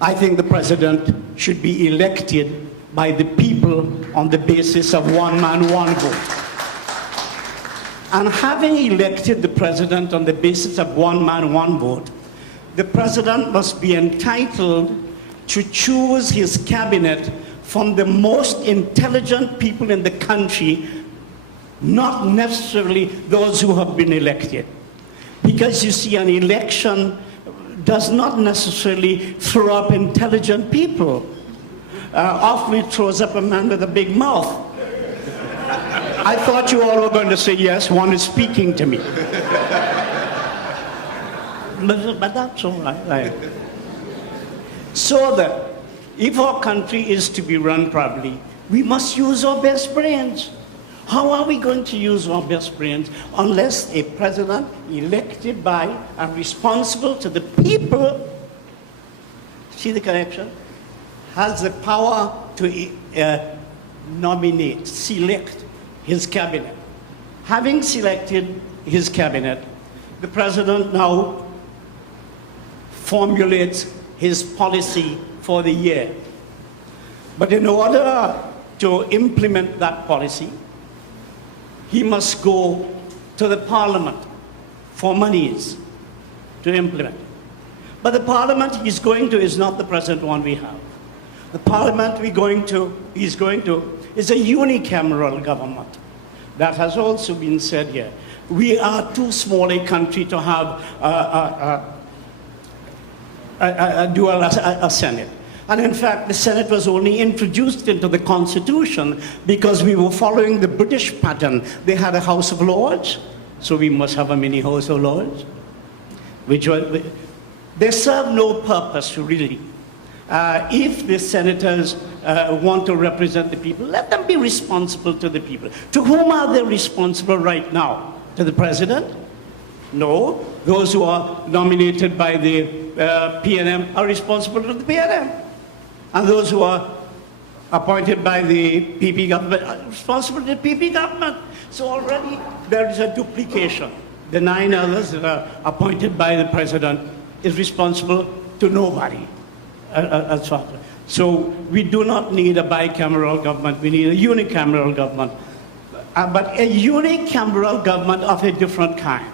I think the president should be elected by the people on the basis of one man, one vote. And having elected the president on the basis of one man, one vote, the president must be entitled to choose his cabinet from the most intelligent people in the country, not necessarily those who have been elected. Because you see, an election does not necessarily throw up intelligent people. Often it throws up a man with a big mouth. I thought you all were going to say yes, one is speaking to me. But that's all right. So that if our country is to be run properly, we must use our best brains. How are we going to use our best brains unless a president elected by and responsible to the people, see the connection, has the power to nominate, select his cabinet. Having selected his cabinet, the president now formulates his policy for the year. But in order to implement that policy, he must go to the parliament for monies to implement. But the parliament he's going to is not the present one we have. The parliament he's going to is a unicameral government. That has also been said here. We are too small a country to have a Senate. And in fact, the Senate was only introduced into the Constitution because we were following the British pattern. They had a House of Lords, so we must have a mini House of Lords. They serve no purpose, really. If the senators want to represent the people, let them be responsible to the people. To whom are they responsible right now? To the president? No. Those who are nominated by the PNM are responsible to the PNM. And those who are appointed by the PP government are responsible to the PP government. So already there is a duplication. The 9 others that are appointed by the president is responsible to nobody. So we do not need a bicameral government, we need a unicameral government. But a unicameral government of a different kind.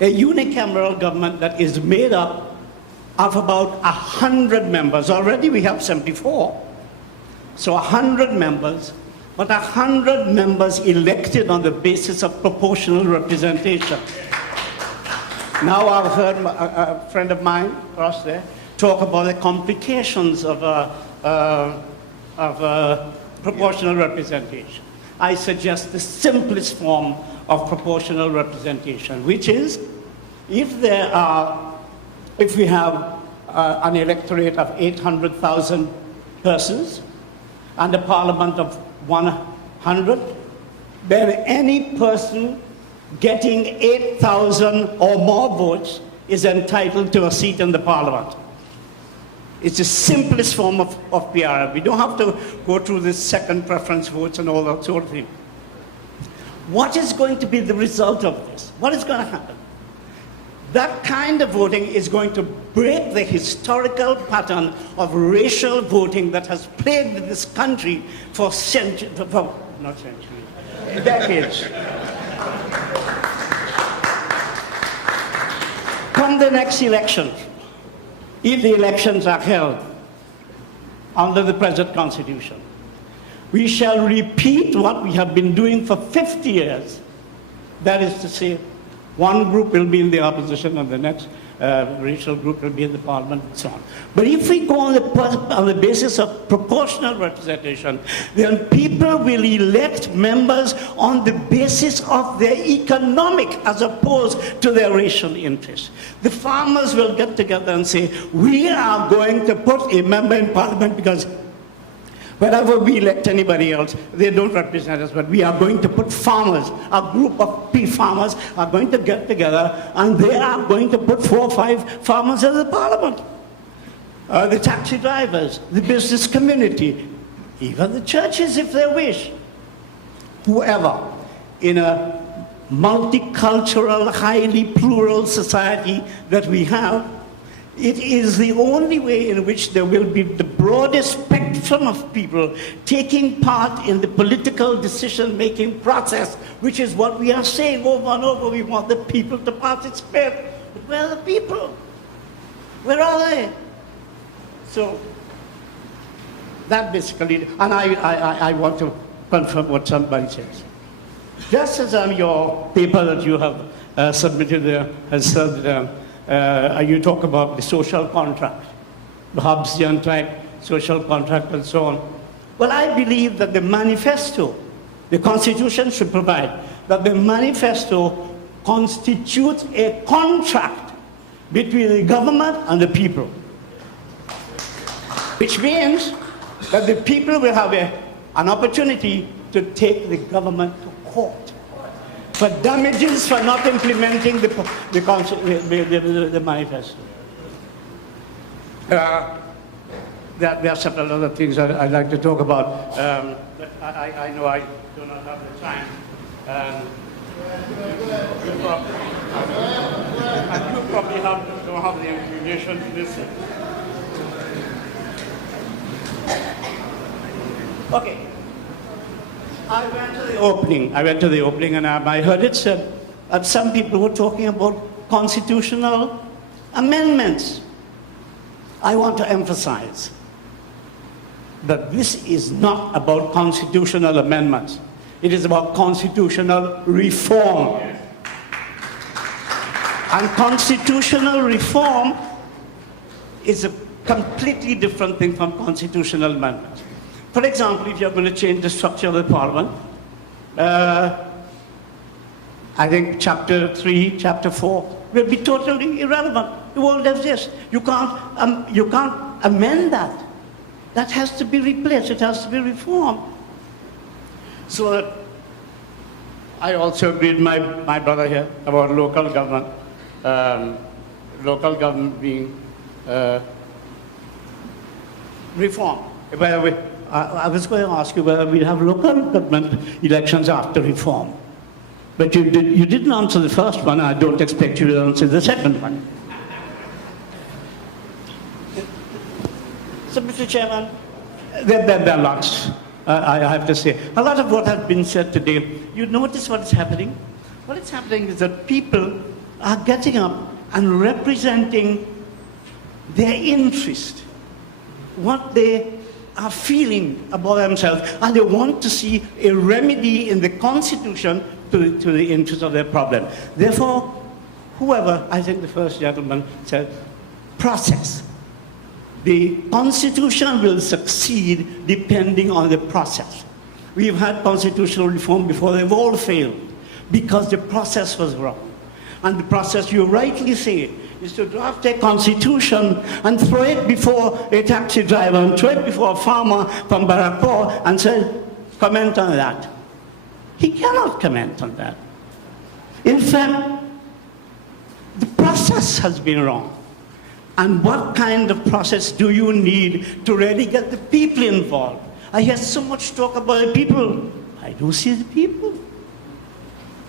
A unicameral government that is made up of about 100 members. Already we have 74. So 100 members, but 100 members elected on the basis of proportional representation. Now I've heard a friend of mine across there talk about the complications of proportional representation. I suggest the simplest form of proportional representation, which is if we have an electorate of 800,000 persons and a parliament of 100, then any person getting 8,000 or more votes is entitled to a seat in the parliament. It's the simplest form of PRL. We don't have to go through the second preference votes and all that sort of thing. What is going to be the result of this? What is going to happen? That kind of voting is going to break the historical pattern of racial voting that has plagued this country for decades. Come the next election, if the elections are held under the present constitution, we shall repeat what we have been doing for 50 years. That is to say, one group will be in the opposition and the next racial group will be in the parliament and so on. But if we go on the basis of proportional representation, then people will elect members on the basis of their economic as opposed to their racial interests. The farmers will get together and say, we are going to put a member in parliament because whenever we elect anybody else, they don't represent us, but we are going to put farmers, a group of farmers are going to get together and they are going to put 4 or 5 farmers in the parliament. The taxi drivers, the business community, even the churches if they wish. Whoever, in a multicultural, highly plural society that we have, It is the only way in which there will be the broadest spectrum of people taking part in the political decision-making process, which is what we are saying over and over. We want the people to participate. But where are the people? Where are they? So that basically, and I want to confirm what somebody says. Just as your paper that you have submitted there has said, you talk about the social contract, the Hobbesian type social contract and so on. Well, I believe that the manifesto, the Constitution should provide that the manifesto constitutes a contract between the government and the people, which means that the people will have an opportunity to take the government to court for damages for not implementing the manifesto. There are several other things I'd like to talk about. But I know I do not have the time. You probably don't have the inclination to listen. Okay. I went to the opening and I heard it said that some people were talking about constitutional amendments. I want to emphasize that this is not about constitutional amendments. It is about constitutional reform. And constitutional reform is a completely different thing from constitutional amendments. For example, if you're going to change the structure of the parliament, I think chapter 3, chapter 4 will be totally irrelevant. It won't exist. You can't amend that. That has to be replaced. It has to be reformed. So I also agreed with my brother here about local government. Local government being reformed. I was going to ask you whether we have local government elections after reform. But you didn't answer the first one. I don't expect you to answer the second one. So, Mr. Chairman, there are lots, I have to say. A lot of what has been said today, you notice what is happening? What is happening is that people are getting up and representing their interest, what they are feeling about themselves, and they want to see a remedy in the Constitution to the interest of their problem. Therefore, whoever, I think the first gentleman said, process. The Constitution will succeed depending on the process. We've had constitutional reform before, they've all failed because the process was wrong. And the process, you rightly say, is to draft a constitution and throw it before a taxi driver and throw it before a farmer from Barrackpore and say, comment on that. He cannot comment on that. In fact, the process has been wrong. And what kind of process do you need to really get the people involved? I hear so much talk about the people. I don't see the people.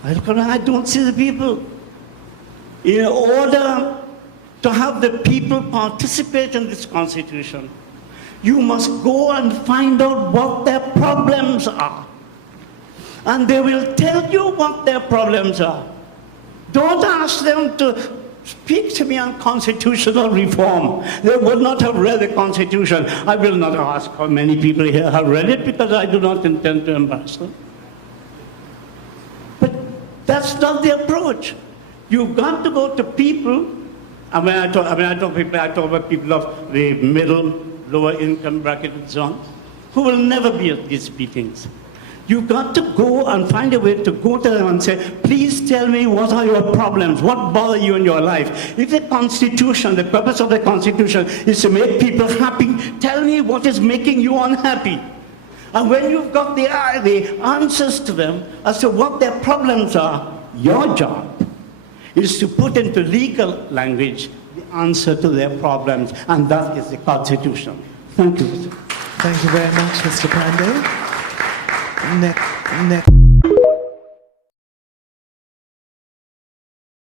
I don't see the people. In order to have the people participate in this Constitution, you must go and find out what their problems are. And they will tell you what their problems are. Don't ask them to speak to me on constitutional reform. They would not have read the Constitution. I will not ask how many people here have read it because I do not intend to embarrass them. But that's not the approach. You've got to go to people, and when I talk about people of the middle, lower income bracket zone, who will never be at these meetings. You've got to go and find a way to go to them and say, please tell me what are your problems, what bother you in your life. If the Constitution, the purpose of the Constitution is to make people happy, tell me what is making you unhappy. And when you've got the answers to them as to what their problems are, your job is to put into legal language the answer to their problems, and that is the Constitution. Thank you. Thank you very much, Mr. Pandey. Next.